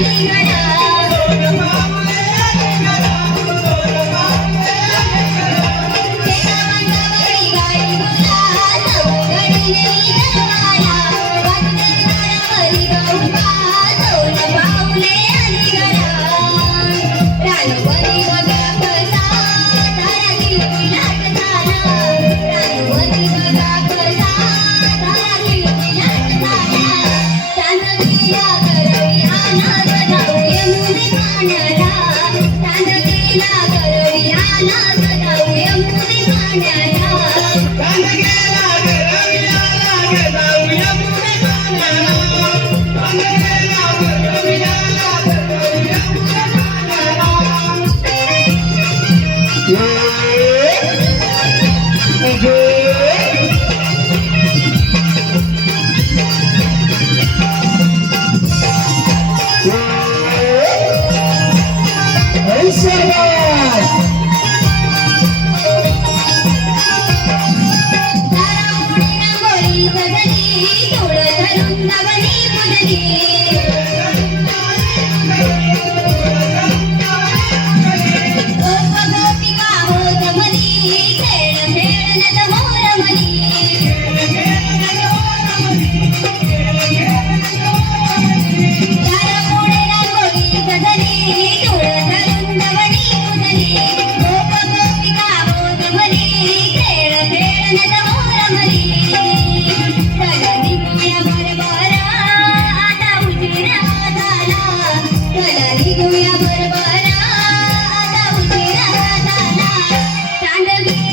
Hallelujah. तांदळाला Yeah.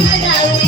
Bye, guys.